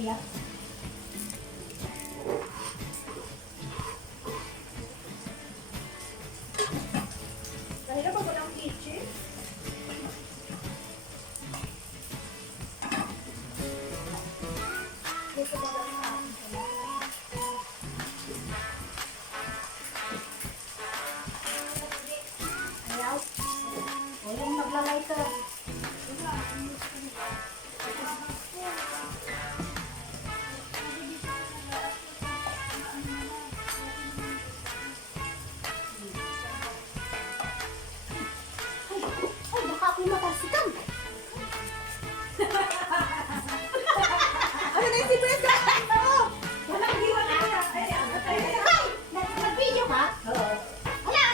Maria. Dahil na ba ko ng kitchen? Dito ba ba na? Ayaw. O yung magla-lighter. Ay, baka ako'y matasikan. Ano na yung sibuyas ka? Oo. Walang hiwa na kaya. Ay, nag-video ka? Oo. Wala.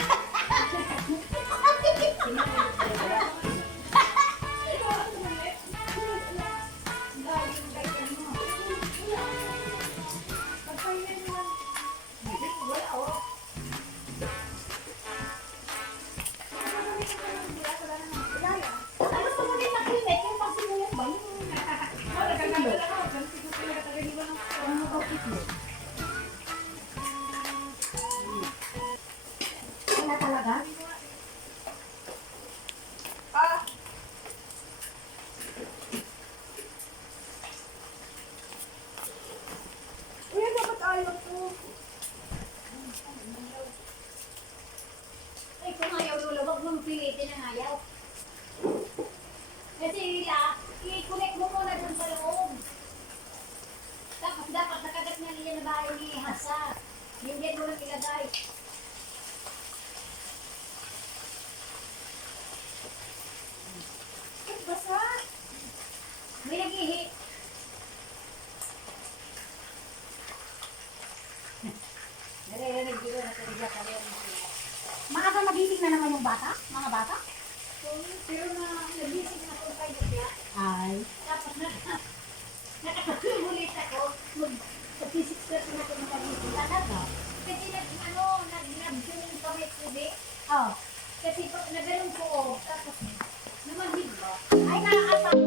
Wala talaga? Uy, dapat ayaw to. Ay, kung ayaw lolo, wag mong pilitin ang ayaw. Kasi i-connect mo muna dun sa loob. Tapos dapat nakagat nga niya na bahay ni Hasa. Hindi mo lang ilagay. Ay, basa. May nag-ihi. Nare-renig dito na talaga kami ang mga. Maaga magising na naman yung bata? Mga bata? Pero Nagising na ako kayo niya. ay. Tapos nakakagulit ako. Mag-physics class na ako nakagising. Talaga? Kasi nag-grab yung kamay ko di. Oh. Kasi nagaling ko. Tapos naman ba? Ay, nakakatawa.